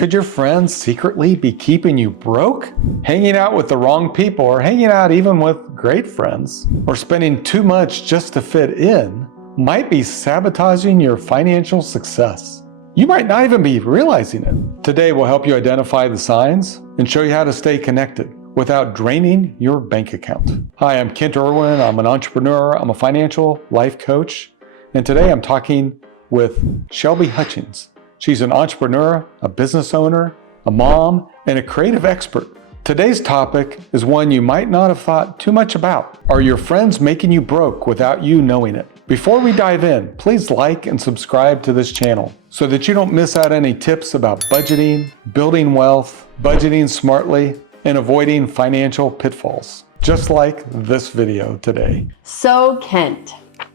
Could your friends secretly be keeping you broke? Hanging out with the wrong people, or hanging out even with great friends, or spending too much just to fit in might be sabotaging your financial success. You might not even be realizing it. Today we'll help you identify the signs and show you how to stay connected without draining your bank account. Hi, I'm Kent Irwin. I'm an entrepreneur. I'm a financial life coach. And today I'm talking with Shelby Hutchings. She's an entrepreneur, a business owner, a mom, and a creative expert. Today's topic is one you might not have thought too much about. Are your friends making you broke without you knowing it? Before we dive in, please like and subscribe to this channel so that you don't miss out any tips about budgeting, building wealth, budgeting smartly, and avoiding financial pitfalls, just like this video today. So Kent,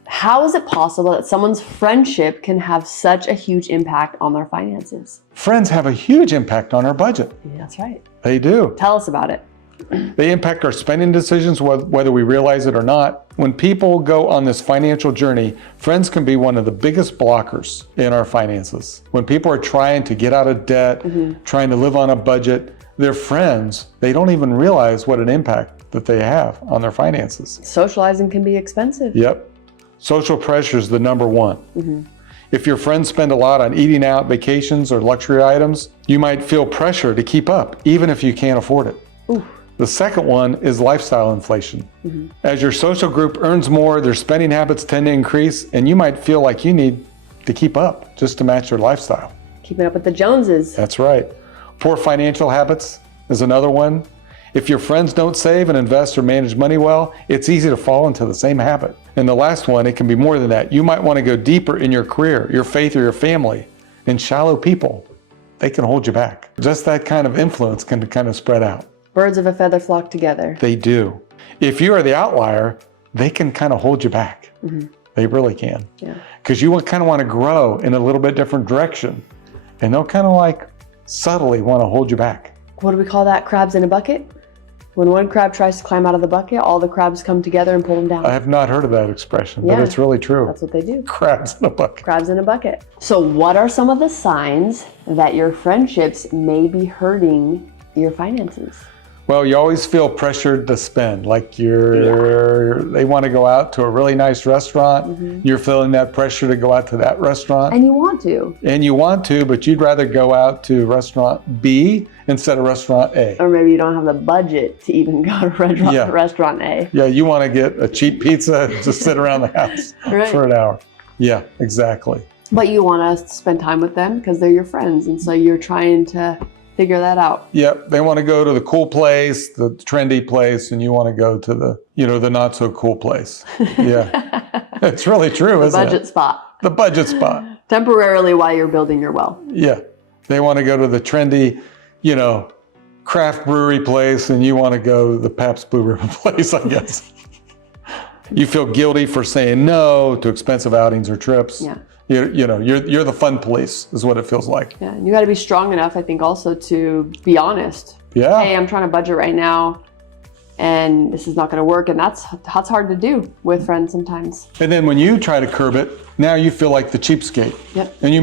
how is it possible that someone's friendship can have such a huge impact on their finances? Friends have a huge impact on our budget. That's right. They do. Tell us about it. They impact our spending decisions, whether we realize it or not. When people go on this financial journey, friends can be one of the biggest blockers in our finances. When people are trying to get out of debt, trying to live on a budget, their friends, they don't even realize what an impact that they have on their finances. Socializing can be expensive. Yep. Social pressure is the number one. If your friends spend a lot on eating out, vacations, or luxury items, you might feel pressure to keep up, even if you can't afford it. Ooh. The second one is lifestyle inflation. As your social group earns more, their spending habits tend to increase, and you might feel like you need to keep up just to match their lifestyle. Keeping up with the Joneses. That's right. Poor financial habits is another one. If your friends don't save and invest or manage money well, it's easy to fall into the same habit. And the last one, it can be more than that. You might want to go deeper in your career, your faith, or your family. And shallow people, they can hold you back. Just that kind of influence can kind of spread out. Birds of a feather flock together. They do. If you are the outlier, they can kind of hold you back. They really can. Yeah. Because you kind of want to grow in a little bit different direction. And they'll kind of like subtly want to hold you back. What do we call that? Crabs in a bucket? When one crab tries to climb out of the bucket, all the crabs come together and pull them down. I have not heard of that expression, but it's really true. That's what they do. Crabs in a bucket. Crabs in a bucket. So what are some of the signs that your friendships may be hurting your finances? Well, you always feel pressured to spend, like they want to go out to a really nice restaurant. You're feeling that pressure to go out to that restaurant. And you want to. And you want to, but you'd rather go out to restaurant B instead of restaurant A. Or maybe you don't have the budget to even go to restaurant A. Yeah, you want to get a cheap pizza and just sit around the house for an hour. Yeah, exactly. But you want to spend time with them because they're your friends. And so you're trying to figure that out. Yep, they want to go to the cool place, the trendy place, and you want to go to the, the not so cool place. Yeah, it's really true, isn't it? The budget spot. The budget spot. Temporarily while you're building your wealth. Yeah, they want to go to the trendy, craft brewery place, and you want to go to the Pabst Blue Ribbon place, I guess. You feel guilty for saying no to expensive outings or trips. Yeah. You're the fun police is what it feels like. Yeah, and you got to be strong enough, I think, also to be honest. Yeah. Hey, I'm trying to budget right now, and this is not going to work, and that's hard to do with friends sometimes. And then when you try to curb it, now you feel like the cheapskate. Yep. And you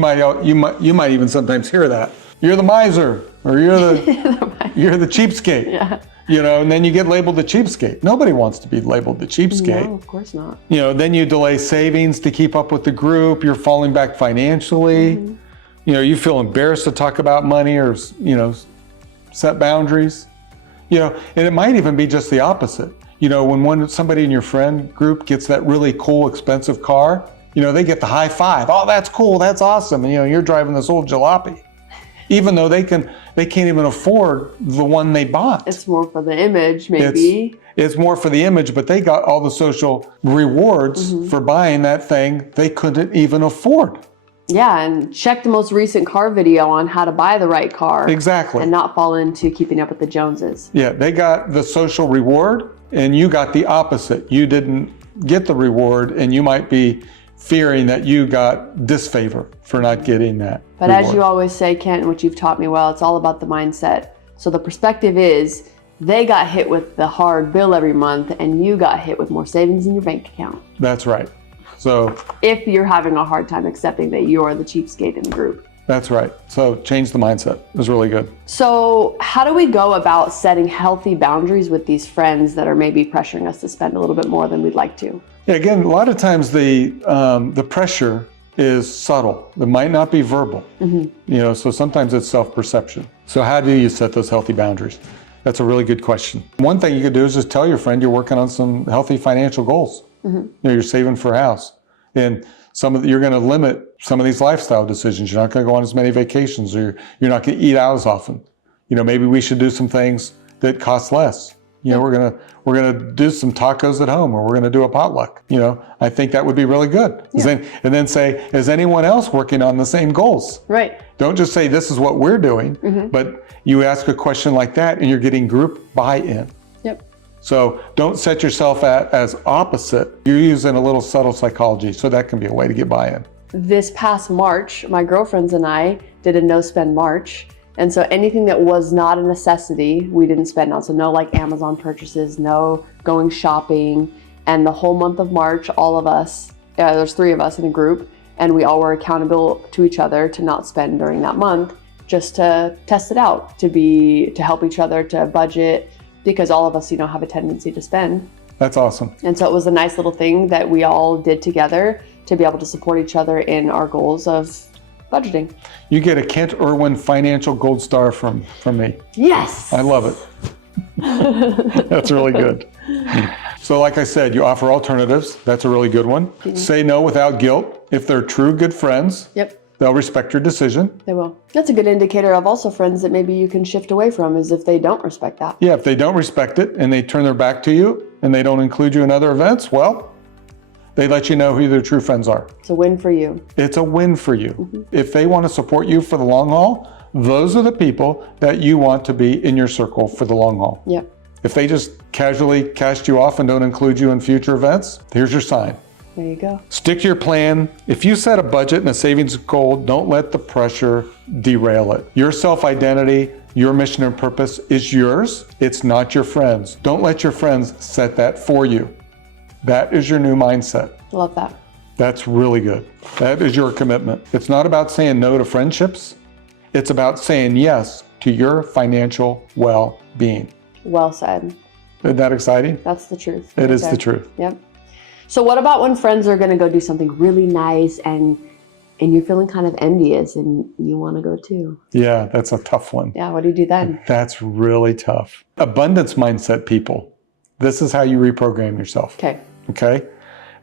might even sometimes hear that. You're the miser, or you're the cheapskate. Yeah. And then you get labeled the cheapskate. Nobody wants to be labeled the cheapskate. No, of course not. Then you delay savings to keep up with the group. You're falling back financially. You feel embarrassed to talk about money or, set boundaries. And it might even be just the opposite. When somebody in your friend group gets that really cool, expensive car, they get the high five. Oh, that's cool. That's awesome. And, you're driving this old jalopy. Even though they can't even afford the one they bought. It's more for the image, maybe. It's more for the image, but they got all the social rewards for buying that thing they couldn't even afford. Yeah, and check the most recent car video on how to buy the right car. Exactly. And not fall into keeping up with the Joneses. Yeah, they got the social reward, and you got the opposite. You didn't get the reward, and you might be fearing that you got disfavor for not getting that. But reward. As you always say, Kent, which you've taught me well, it's all about the mindset. So the perspective is they got hit with the hard bill every month and you got hit with more savings in your bank account. That's right. So if you're having a hard time accepting that you're the cheapskate in the group. That's right. So change the mindset. It was really good. So how do we go about setting healthy boundaries with these friends that are maybe pressuring us to spend a little bit more than we'd like to? Yeah, again, a lot of times the pressure is subtle. It might not be verbal. So sometimes it's self-perception. So how do you set those healthy boundaries? That's a really good question. One thing you could do is just tell your friend you're working on some healthy financial goals. You're saving for a house. And you're going to limit some of these lifestyle decisions. You're not going to go on as many vacations, or you're not going to eat out as often. Maybe we should do some things that cost less. We're gonna do some tacos at home, or we're gonna do a potluck. I think that would be really good. Yeah. And then say, is anyone else working on the same goals? Right. Don't just say this is what we're doing, but you ask a question like that, and you're getting group buy-in. Yep. So don't set yourself as opposite. You're using a little subtle psychology, so that can be a way to get buy-in. This past March, my girlfriends and I did a no-spend March. And so anything that was not a necessity, we didn't spend on. So no like Amazon purchases, no going shopping. And the whole month of March, all of us, there's 3 of us in a group, and we all were accountable to each other to not spend during that month, just to test it out, to help each other, to budget, because all of us, have a tendency to spend. That's awesome. And so it was a nice little thing that we all did together to be able to support each other in our goals of budgeting. You get a Kent Irwin Financial Gold Star from me. Yes! I love it. That's really good. So like I said, you offer alternatives. That's a really good one. Say no without guilt. If they're true good friends, Yep. they'll respect your decision. They will. That's a good indicator of also friends that maybe you can shift away from, is if they don't respect that. Yeah, if they don't respect it and they turn their back to you and they don't include you in other events, well, they let you know who their true friends are. It's a win for you. It's a win for you. If they want to support you for the long haul, those are the people that you want to be in your circle for the long haul. Yep. If they just casually cast you off and don't include you in future events, here's your sign. There you go. Stick to your plan. If you set a budget and a savings goal, don't let the pressure derail it. Your self-identity, your mission and purpose is yours. It's not your friends. Don't let your friends set that for you. That is your new mindset. Love that. That's really good. That is your commitment. It's not about saying no to friendships. It's about saying yes to your financial well-being. Well said. Isn't that exciting? That's the truth. It is the truth. Yep. So what about when friends are going to go do something really nice and you're feeling kind of envious and you want to go too? Yeah, that's a tough one. Yeah, what do you do then? That's really tough. Abundance mindset people. This is how you reprogram yourself. Okay?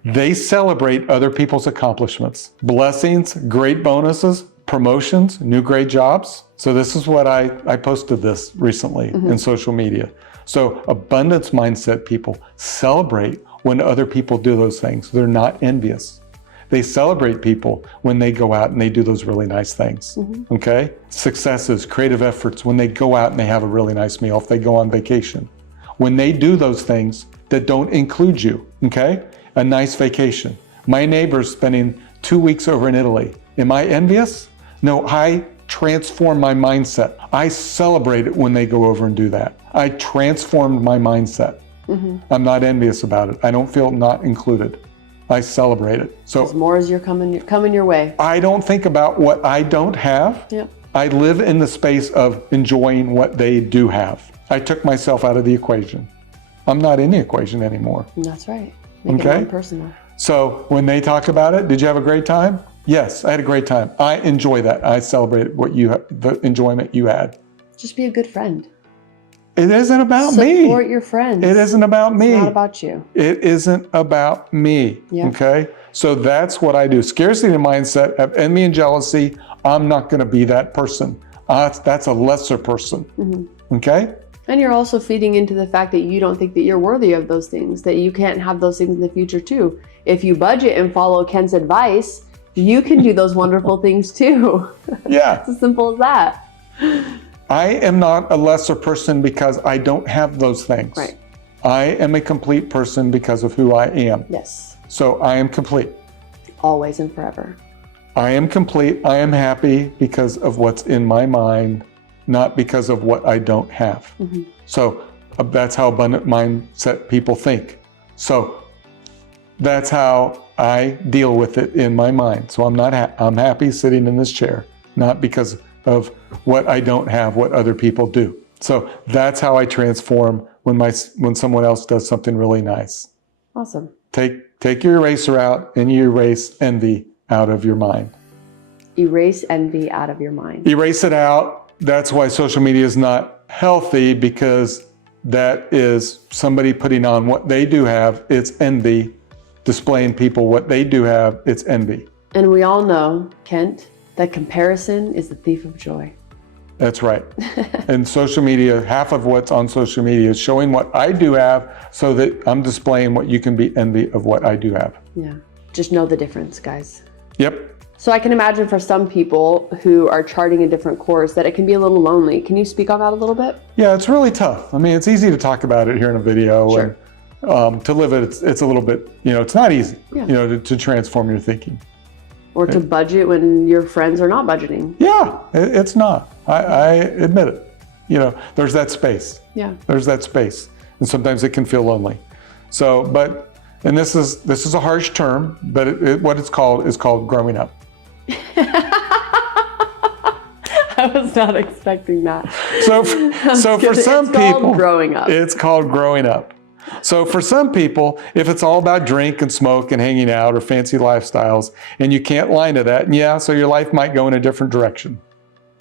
They celebrate other people's accomplishments, blessings, great bonuses, promotions, new great jobs. So this is what I posted this recently in social media. So abundance mindset people celebrate when other people do those things. They're not envious. They celebrate people when they go out and they do those really nice things. Okay? Successes, creative efforts, when they go out and they have a really nice meal, if they go on vacation. When they do those things that don't include you, okay? A nice vacation. My neighbor's spending 2 weeks over in Italy. Am I envious? No, I transform my mindset. I celebrate it when they go over and do that. I transformed my mindset. I'm not envious about it. I don't feel not included. I celebrate it. So As more as you're coming your way. I don't think about what I don't have. Yep. I live in the space of enjoying what they do have. I took myself out of the equation. I'm not in the equation anymore. That's right. Make it Okay. non-personal. So when they talk about it, did you have a great time? Yes, I had a great time. I enjoy that. I celebrate the enjoyment you had. Just be a good friend. It isn't about me. Support your friends. It isn't about me. It's not about you. It isn't about me. Yeah. Okay? So that's what I do. Scarcity mindset, have envy and jealousy. I'm not going to be that person. That's a lesser person. Okay? And you're also feeding into the fact that you don't think that you're worthy of those things, that you can't have those things in the future too. If you budget and follow Ken's advice, you can do those wonderful things too. Yeah. It's as simple as that. I am not a lesser person because I don't have those things. Right. I am a complete person because of who I am. Yes. So I am complete. Always and forever. I am complete. I am happy because of what's in my mind, not because of what I don't have. So that's how abundant mindset people think. So that's how I deal with it in my mind. So I'm happy sitting in this chair not because of what I don't have, what other people do. So that's how I transform when someone else does something really nice. Awesome. Take your eraser out and you erase envy out of your mind. Erase envy out of your mind. Erase it out. That's why social media is not healthy, because that is somebody putting on what they do have. It's envy. Displaying people what they do have, it's envy. And we all know, Kent, that comparison is the thief of joy. That's right. And social media, half of what's on social media is showing what I do have so that I'm displaying what you can be envy of what I do have. Yeah. Just know the difference, guys. Yep. So I can imagine for some people who are charting a different course that it can be a little lonely. Can you speak on that a little bit? Yeah, it's really tough. I mean, it's easy to talk about it here in a video. Sure. And to live it, it's a little bit, it's not easy, Yeah. to transform your thinking. Or to budget when your friends are not budgeting. Yeah, it's not. I admit it. There's that space. Yeah. There's that space. And sometimes it can feel lonely. So, and this is a harsh term, but what it's called is called growing up. I was not expecting that. So for some It's called people, growing up. It's called growing up. So for some people, if it's all about drink and smoke and hanging out or fancy lifestyles, and you can't line to that, so your life might go in a different direction.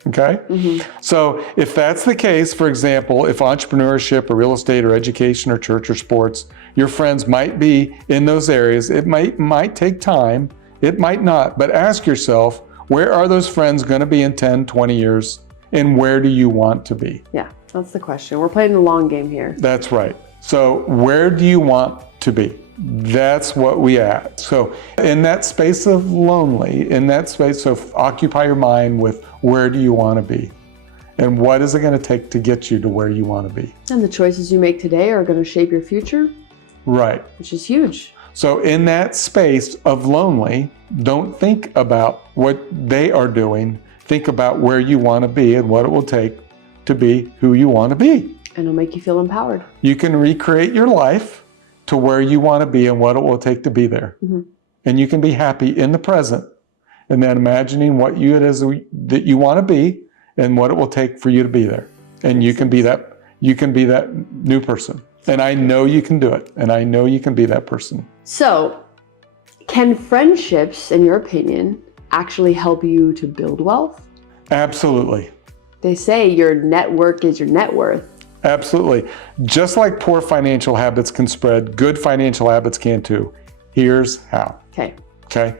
Okay? Mm-hmm. So if that's the case, for example, if entrepreneurship or real estate or education or church or sports, your friends might be in those areas, it might take time, it might not, but ask yourself, where are those friends going to be in 10, 20 years, and where do you want to be? Yeah, that's the question. We're playing the long game here. That's right. So where do you want to be? That's what we ask. So in that space of lonely, so occupy your mind with where do you want to be? And what is it going to take to get you to where you want to be? And the choices you make today are going to shape your future. Right. Which is huge. So in that space of lonely, don't think about what they are doing. Think about where you want to be and what it will take to be who you want to be. And it'll make you feel empowered. You can recreate your life to where you want to be and what it will take to be there. Mm-hmm. And you can be happy in the present and then imagining what it is that you want to be and what it will take for you to be there. And you can be that new person. And I know you can do it. And I know you can be that person. So, can friendships, in your opinion, actually help you to build wealth? Absolutely. They say your network is your net worth. Absolutely. Just like poor financial habits can spread, good financial habits can too. Here's how. Okay.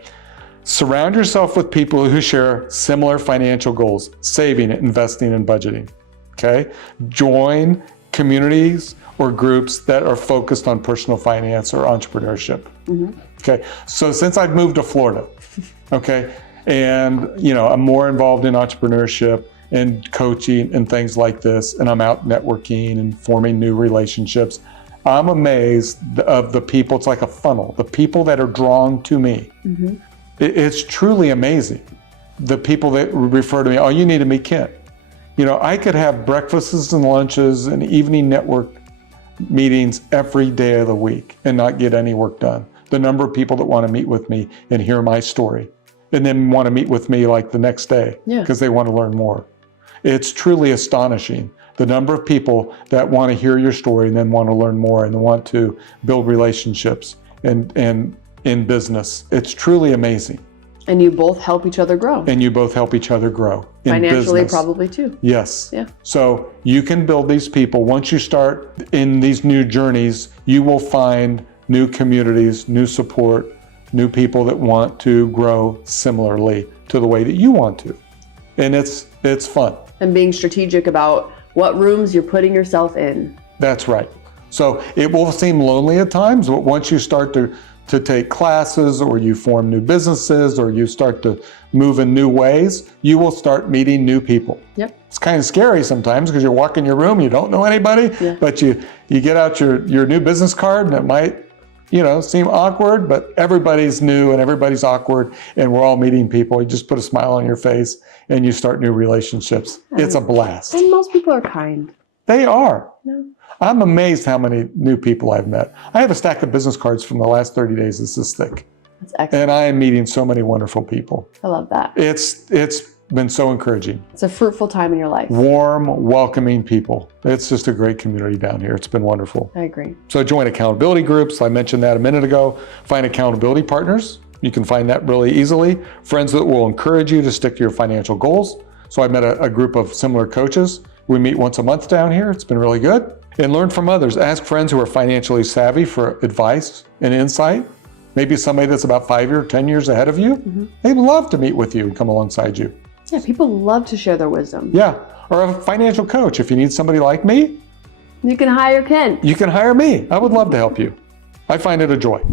Surround yourself with people who share similar financial goals, saving, investing, and budgeting. Okay. Join communities or groups that are focused on personal finance or entrepreneurship. Mm-hmm. Okay. So since I've moved to Florida, okay, and I'm more involved in entrepreneurship and coaching and things like this, and I'm out networking and forming new relationships, I'm amazed of the people. It's like a funnel. The people that are drawn to me. Mm-hmm. It's truly amazing. The people that refer to me, oh, you need to meet Kent. I could have breakfasts and lunches and evening network meetings every day of the week and not get any work done. The number of people that want to meet with me and hear my story and then want to meet with me like the next day because they want to learn more. It's truly astonishing, the number of people that want to hear your story and then want to learn more and want to build relationships and in business. It's truly amazing. And you both help each other grow. And you both help each other grow in financially, business. probably too. Yes. Yeah. So you can build these people. Once you start in these new journeys, you will find new communities, new support, new people that want to grow similarly to the way that you want to. And it's fun. And being strategic about what rooms you're putting yourself in. That's right. So it will seem lonely at times, but once you start to take classes or you form new businesses or you start to move in new ways, you will start meeting new people. Yep. It's kind of scary sometimes because you walk in your room, you don't know anybody, but you get out your new business card and it might seem awkward, but everybody's new and everybody's awkward and we're all meeting people. You just put a smile on your face and you start new relationships. It's a blast. And most people are kind. They are. No. I'm amazed how many new people I've met. I have a stack of business cards from the last 30 days. It's this thick. That's excellent. And I am meeting so many wonderful people. I love that. It's been so encouraging. It's a fruitful time in your life. Warm, welcoming people. It's just a great community down here. It's been wonderful. I agree. So join accountability groups. I mentioned that a minute ago. Find accountability partners. You can find that really easily. Friends that will encourage you to stick to your financial goals. So I met a group of similar coaches. We meet once a month down here. It's been really good. And learn from others. Ask friends who are financially savvy for advice and insight. Maybe somebody that's about 5 or 10 years ahead of you. They'd love to meet with you and come alongside you. Yeah, people love to share their wisdom. Yeah, or a financial coach. If you need somebody like me, You can hire Ken. you can hire me. I would love to help you. I find it a joy.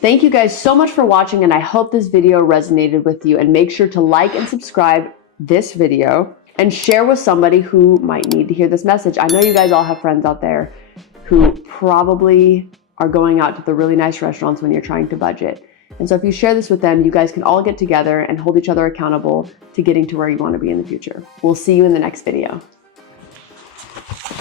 Thank you guys so much for watching, and I hope this video resonated with you. And make sure to like and subscribe this video and share with somebody who might need to hear this message. I know you guys all have friends out there who probably are going out to the really nice restaurants when you're trying to budget. And so if you share this with them, you guys can all get together and hold each other accountable to getting to where you want to be in the future. We'll see you in the next video.